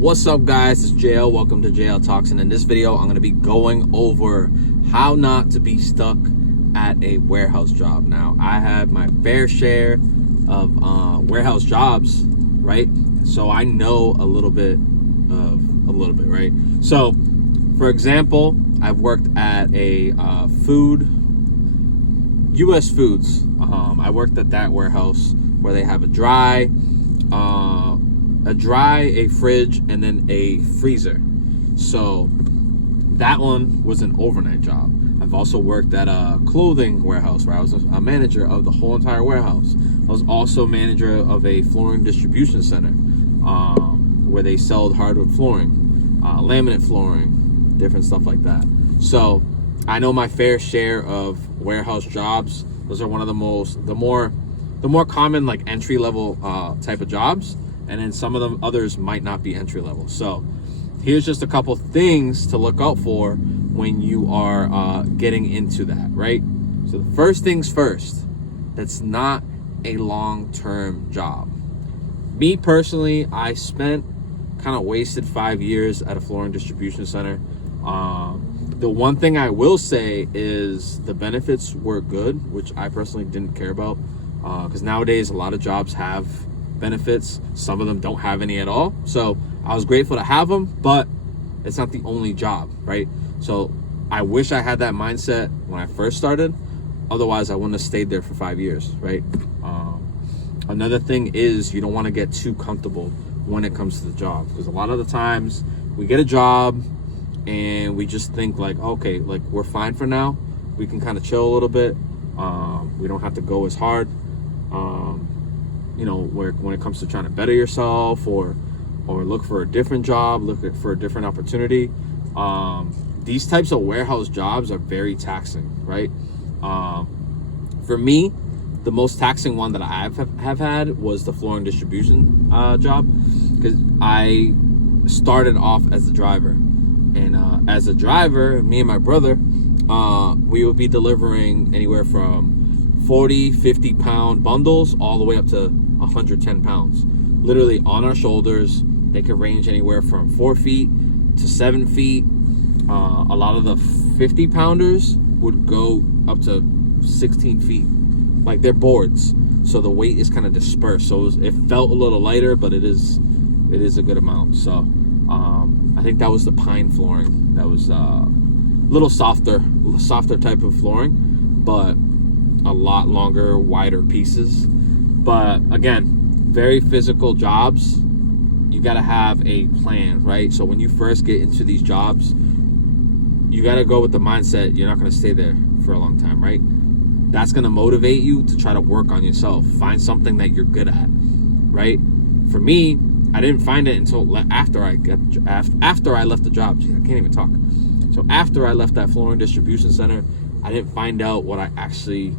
What's up, guys? It's JL. Welcome to JL Talks, and in this video I'm going to be going over how not to be stuck at a warehouse job. Now, I have my fair share of warehouse jobs, right? So I know a little bit, right? So, for example, I've worked at a U.S. Foods. I worked at that warehouse where they have a dry, a fridge, and then a freezer. So that one was an overnight job. I've also worked at a clothing warehouse where I was a manager of the whole entire warehouse. I was also manager of a flooring distribution center where they sold hardwood flooring, laminate flooring, different stuff like that. So I know my fair share of warehouse jobs. Those are one of the more common, like, entry level type of jobs. And then some of them others might not be entry level. So here's just a couple things to look out for when you are getting into that, right? So the first things first, that's not a long-term job. Me personally, I wasted 5 years at a flooring distribution center. The one thing I will say is the benefits were good, which I personally didn't care about, because nowadays a lot of jobs have benefits. Some of them don't have any at all. So I was grateful to have them, but it's not the only job, right? So I wish I had that mindset when I first started. Otherwise, I wouldn't have stayed there for 5 years, right? Another thing is you don't want to get too comfortable when it comes to the job, because a lot of the times we get a job and we just think like, okay, like, we're fine for now. We can kind of chill a little bit. We don't have to go as hard. When it comes to trying to better yourself or look for a different job, look for a different opportunity. These types of warehouse jobs are very taxing, right? For me, the most taxing one that I have had was the flooring distribution job, because I started off as a driver. And as a driver, me and my brother, we would be delivering anywhere from 40, 50 pound bundles all the way up to 110 pounds, literally on our shoulders. They could range anywhere from 4 feet to 7 feet. A lot of the 50 pounders would go up to 16 feet. Like, they're boards, so the weight is kind of dispersed. So it felt a little lighter, but it is a good amount. So I think that was the pine flooring. That was a little softer type of flooring, but a lot longer, wider pieces. But again, very physical jobs. You got to have a plan, right? So when you first get into these jobs, you got to go with the mindset you're not going to stay there for a long time, right? That's going to motivate you to try to work on yourself. Find something that you're good at, right? For me, I didn't find it until after I left the job. Gee, I can't even talk. So after I left that flooring distribution center, I didn't find out what I actually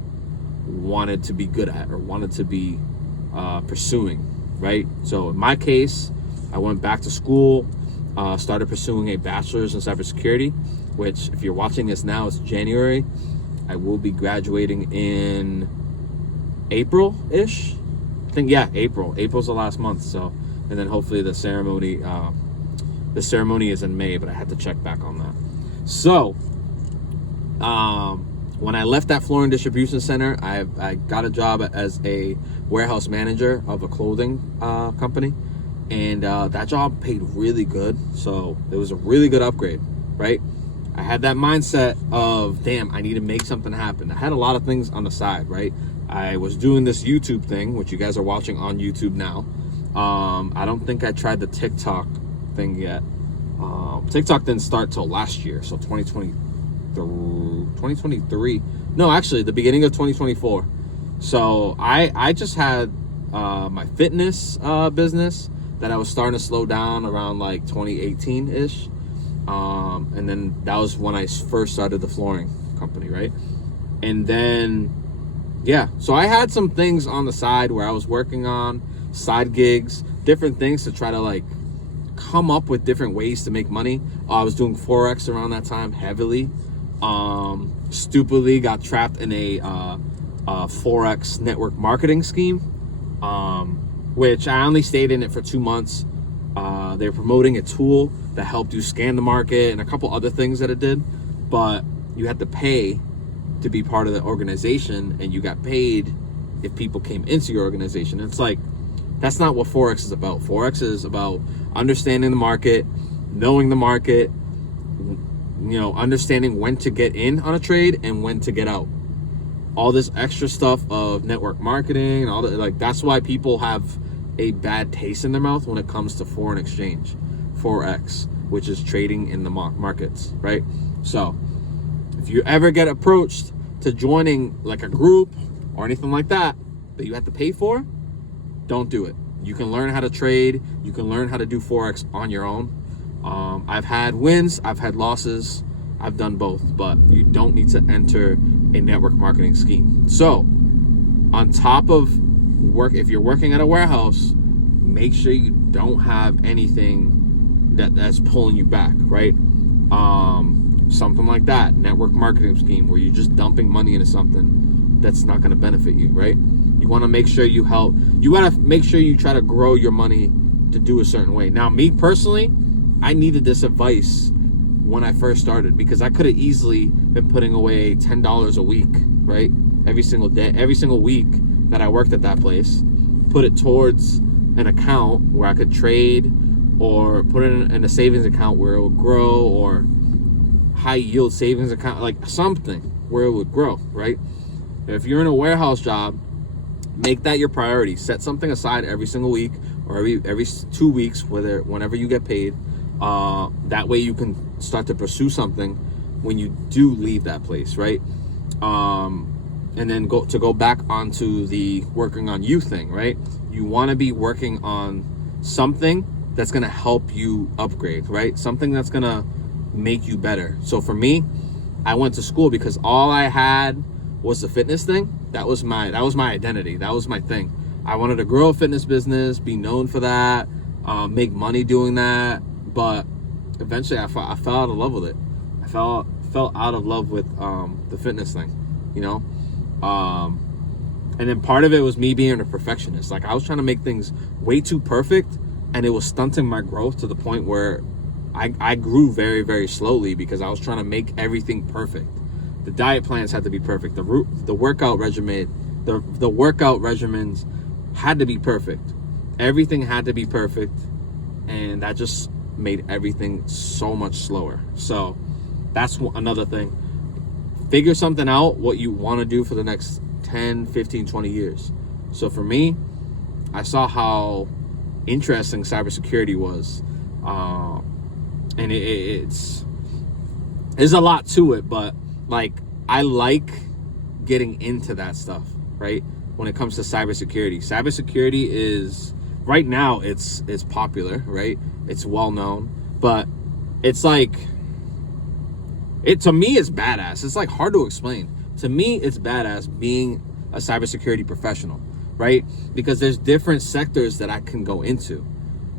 wanted to be good at or wanted to be pursuing, right? So in my case, I went back to school, started pursuing a bachelor's in cybersecurity, which, if you're watching this now, it's January. I will be graduating in April-ish. I think, yeah, April. April's the last month. So, and then hopefully the ceremony is in May, but I had to check back on that. So, when I left that flooring distribution center, I got a job as a warehouse manager of a clothing company, and that job paid really good. So it was a really good upgrade, right? I had that mindset of, damn, I need to make something happen. I had a lot of things on the side, right? I was doing this YouTube thing, which you guys are watching on YouTube now. I don't think I tried the TikTok thing yet. TikTok didn't start till last year, so 2023. No, actually, the beginning of 2024. So I just had my fitness business that I was starting to slow down around like 2018-ish. And then that was when I first started the flooring company, right? And then, yeah, so I had some things on the side where I was working on side gigs, different things to try to like come up with different ways to make money. I was doing Forex around that time heavily. Stupidly got trapped in a Forex network marketing scheme, which I only stayed in it for 2 months. They're promoting a tool that helped you scan the market and a couple other things that it did, but you had to pay to be part of the organization, and you got paid if people came into your organization. It's like, that's not what Forex is about. Forex is about understanding the market, knowing the market, understanding when to get in on a trade and when to get out. All this extra stuff of network marketing and all that, like, that's why people have a bad taste in their mouth when it comes to foreign exchange, Forex, which is trading in the markets, right? So if you ever get approached to joining like a group or anything like that you have to pay for, don't do it. You can learn how to trade. You can learn how to do Forex on your own. I've had wins, I've had losses, I've done both, but you don't need to enter a network marketing scheme. So on top of work, if you're working at a warehouse, make sure you don't have anything that's pulling you back, right? Something like that, network marketing scheme, where you're just dumping money into something that's not going to benefit you, right? You want to make sure you want to make sure you try to grow your money to do a certain way. Now, me personally, I needed this advice when I first started, because I could have easily been putting away $10 a week, right? Every single day, every single week that I worked at that place, put it towards an account where I could trade, or put it in a savings account where it would grow, or high yield savings account, like something where it would grow, right? If you're in a warehouse job, make that your priority. Set something aside every single week, or every 2 weeks, whenever you get paid. That way you can start to pursue something when you do leave that place, right? And then go back onto the working on you thing, right? You want to be working on something that's going to help you upgrade, right? Something that's going to make you better. So for me, I went to school because all I had was the fitness thing. That was my identity. That was my thing. I wanted to grow a fitness business, be known for that, make money doing that. But eventually I fell out of love with it. I fell out of love with the fitness thing, and then part of it was me being a perfectionist. Like, I was trying to make things way too perfect, and it was stunting my growth to the point where I grew very, very slowly, because I was trying to make everything perfect. The diet plans had to be perfect. The workout regimen, the workout regimens had to be perfect. Everything had to be perfect, and that just made everything so much slower. So that's another thing. Figure something out, what you want to do for the next 10, 15, 20 years. So for me, I saw how interesting cybersecurity was. And there's a lot to it, but like, I like getting into that stuff, right? When it comes to cybersecurity. Cybersecurity is, right now, it's popular, right? It's well known, but it's like, to me, it's badass. It's like hard to explain. To me, it's badass being a cybersecurity professional, right? Because there's different sectors that I can go into.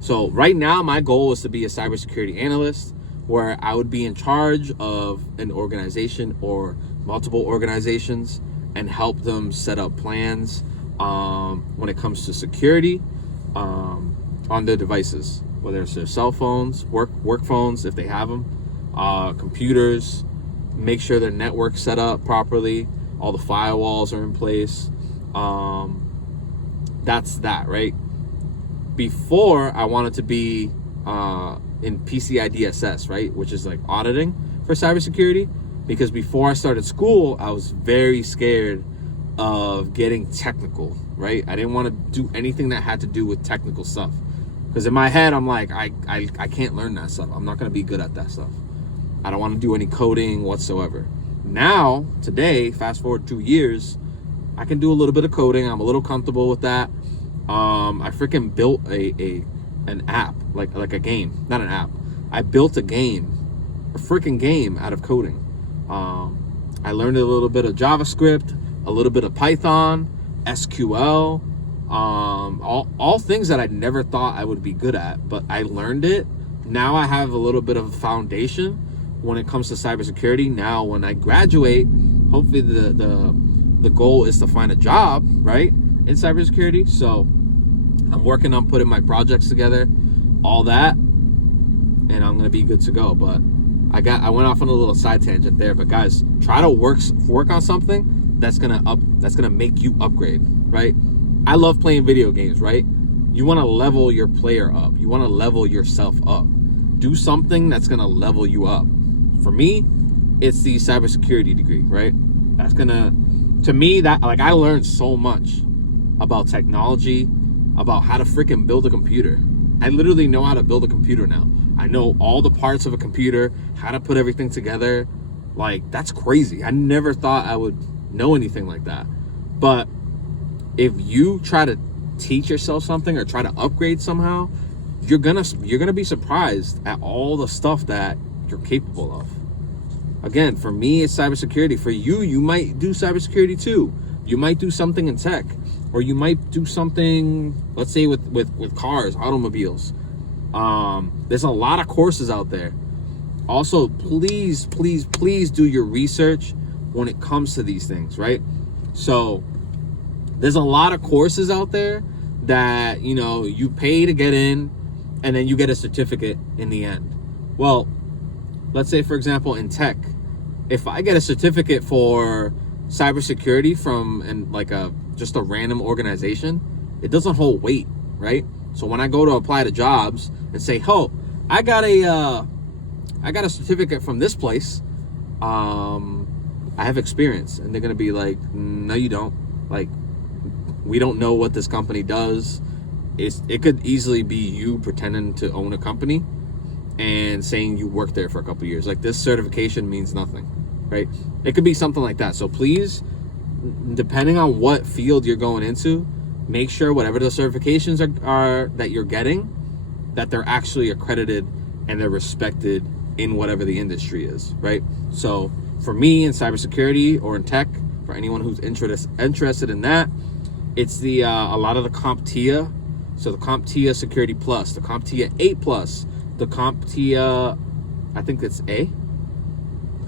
So right now, my goal is to be a cybersecurity analyst, where I would be in charge of an organization or multiple organizations and help them set up plans when it comes to security on their devices, whether it's their cell phones, work phones if they have them, computers, make sure their network's set up properly, all the firewalls are in place. That's that, right? Before, I wanted to be in PCI DSS, right? Which is like auditing for cybersecurity. Because before I started school, I was very scared of getting technical, right? I didn't want to do anything that had to do with technical stuff. Because in my head, I'm like, I can't learn that stuff. I'm not going to be good at that stuff. I don't want to do any coding whatsoever. Now, today, fast forward 2 years, I can do a little bit of coding. I'm a little comfortable with that. I freaking built an app, like a game, not an app. I built a freaking game out of coding. I learned a little bit of JavaScript, a little bit of Python, SQL, all things that I never thought I would be good at, but I learned it. Now I have a little bit of a foundation when it comes to cybersecurity. Now, when I graduate, hopefully the goal is to find a job, right, in cybersecurity. So I'm working on putting my projects together. all that, and I'm gonna be good to go. But I went off on a little side tangent there. But guys, try to work on something that's gonna make you upgrade, right? I love playing video games, right? You want to level your player up. You want to level yourself up. Do something that's gonna level you up. For me, it's the cybersecurity degree, right? That's gonna, to me, that like I learned so much about technology, about how to freaking build a computer. I literally know how to build a computer now. I know all the parts of a computer, how to put everything together. Like, that's crazy. I never thought I would know anything like that. But if you try to teach yourself something or try to upgrade somehow, you're gonna be surprised at all the stuff that you're capable of. Again, for me, it's cybersecurity. For you, you might do cybersecurity too. You might do something in tech, or you might do something, let's say with cars, automobiles. There's a lot of courses out there. Also, please do your research when it comes to these things, right? So there's a lot of courses out there that, you know, you pay to get in and then you get a certificate in the end. Well, let's say, for example, in tech, if I get a certificate for cybersecurity from just a random organization, it doesn't hold weight, right? So when I go to apply to jobs and say, "Oh, I got a certificate from this place, I have experience," and they're gonna be like, "No, you don't. Like, we don't know what this company does." It could easily be you pretending to own a company and saying you worked there for a couple years. Like, this certification means nothing, right? It could be something like that. So please, depending on what field you're going into, make sure whatever the certifications are that you're getting, that they're actually accredited and they're respected in whatever the industry is, right? So for me, in cybersecurity or in tech, for anyone who's interested in that, it's the a lot of the CompTIA. So the CompTIA Security Plus, the CompTIA 8 Plus, the CompTIA, I think it's A,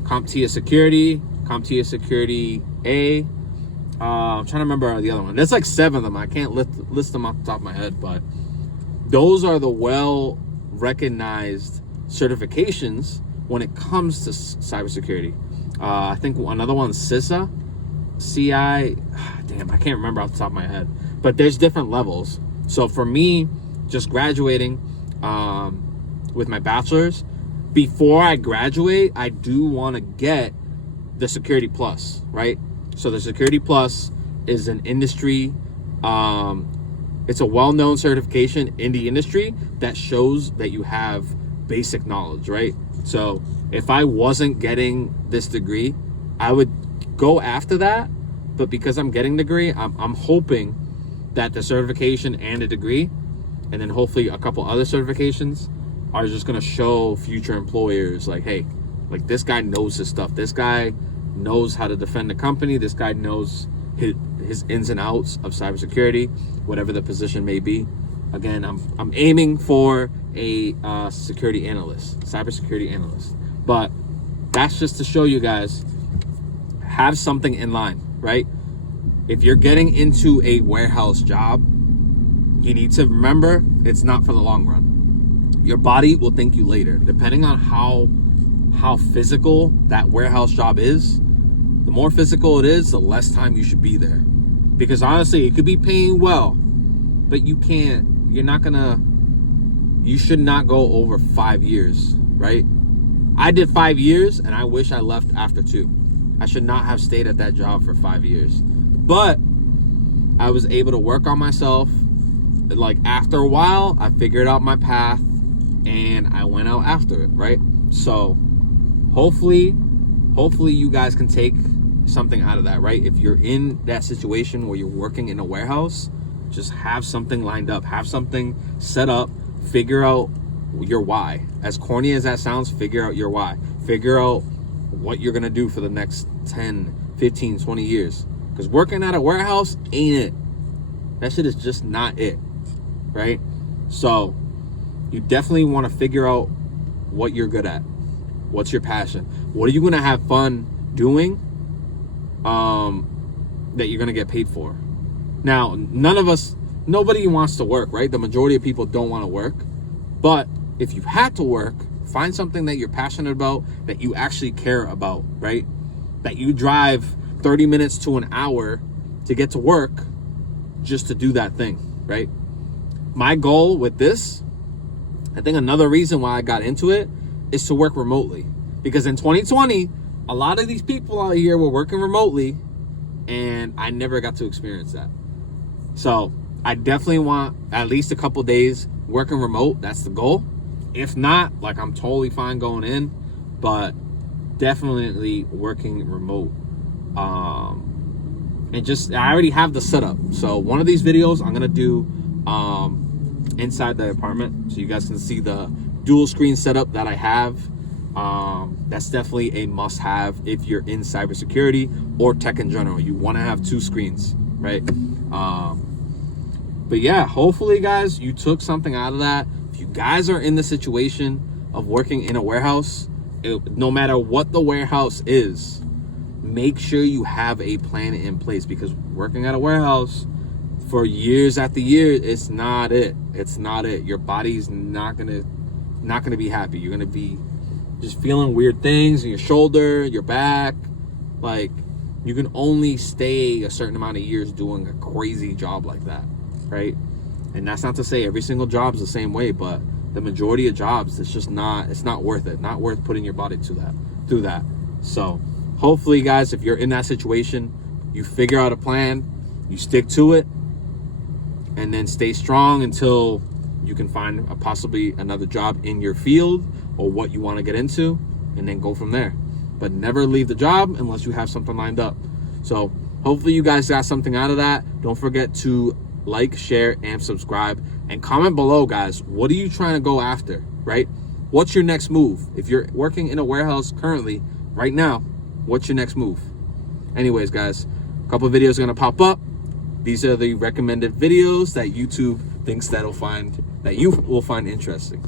CompTIA Security, CompTIA Security A. I'm trying to remember the other one. There's like 7 of them. I can't list them off the top of my head, but those are the well-recognized certifications when it comes to cybersecurity. I think another one's CISA, CI. Damn, I can't remember off the top of my head. But there's different levels. So for me, just graduating with my bachelor's, before I graduate, I do want to get the Security Plus, right? So the Security Plus is an industry, it's a well-known certification in the industry that shows that you have basic knowledge, right? So if I wasn't getting this degree, I would go after that. But because I'm getting the degree, I'm hoping that the certification and the degree, and then hopefully a couple other certifications, are just going to show future employers like, hey, like, this guy knows his stuff. This guy knows how to defend the company. This guy knows his ins and outs of cybersecurity, whatever the position may be. Again, I'm aiming for a security analyst, cybersecurity analyst. But that's just to show you guys, have something in line, right? If you're getting into a warehouse job, you need to remember it's not for the long run. Your body will thank you later. Depending on how physical that warehouse job is, the more physical it is, the less time you should be there. Because honestly, it could be paying well, but you should not go over 5 years, right? I did 5 years and I wish I left after 2. I should not have stayed at that job for 5 years. But I was able to work on myself. Like, after a while, I figured out my path and I went out after it, right? So hopefully you guys can take something out of that, right? If you're in that situation where you're working in a warehouse, just have something lined up, have something set up, figure out your why. As corny as that sounds, figure out your why. Figure out what you're gonna do for the next 10, 15, 20 years. Because working at a warehouse ain't it. That shit is just not it, right? So you definitely want to figure out what you're good at. What's your passion? What are you gonna have fun doing that you're gonna get paid for? Now, nobody wants to work, right? The majority of people don't want to work. But if you had to work, find something that you're passionate about, that you actually care about, right? That you drive 30 minutes to an hour to get to work just to do that thing, right? My goal with this, I think another reason why I got into it is to work remotely. Because in 2020, a lot of these people out here were working remotely and I never got to experience that. So I definitely want at least a couple days working remote. That's the goal. If not, like, I'm totally fine going in, but definitely working remote. And just, I already have the setup. So one of these videos I'm gonna do inside the apartment, so you guys can see the dual screen setup that I have. That's definitely a must-have if you're in cybersecurity or tech in general. You want to have 2 screens, right? But yeah, hopefully, guys, you took something out of that. If you guys are in the situation of working in a warehouse, no matter what the warehouse is, make sure you have a plan in place, because working at a warehouse for years after years, it's not it. It's not it. Your body's not gonna be happy. You're gonna be just feeling weird things in your shoulder, your back. Like, you can only stay a certain amount of years doing a crazy job like that, right? And that's not to say every single job's the same way, but the majority of jobs, it's not worth it. Not worth putting your body through that. So hopefully, guys, if you're in that situation, you figure out a plan, you stick to it, and then stay strong until you can find possibly another job in your field or what you want to get into, and then go from there. But never leave the job unless you have something lined up. So hopefully you guys got something out of that. Don't forget to like, share, and subscribe, and comment below, guys. What are you trying to go after, right? What's your next move? If you're working in a warehouse currently, right now, what's your next move? Anyways, guys, a couple of videos are gonna pop up. These are the recommended videos that YouTube thinks that you will find interesting.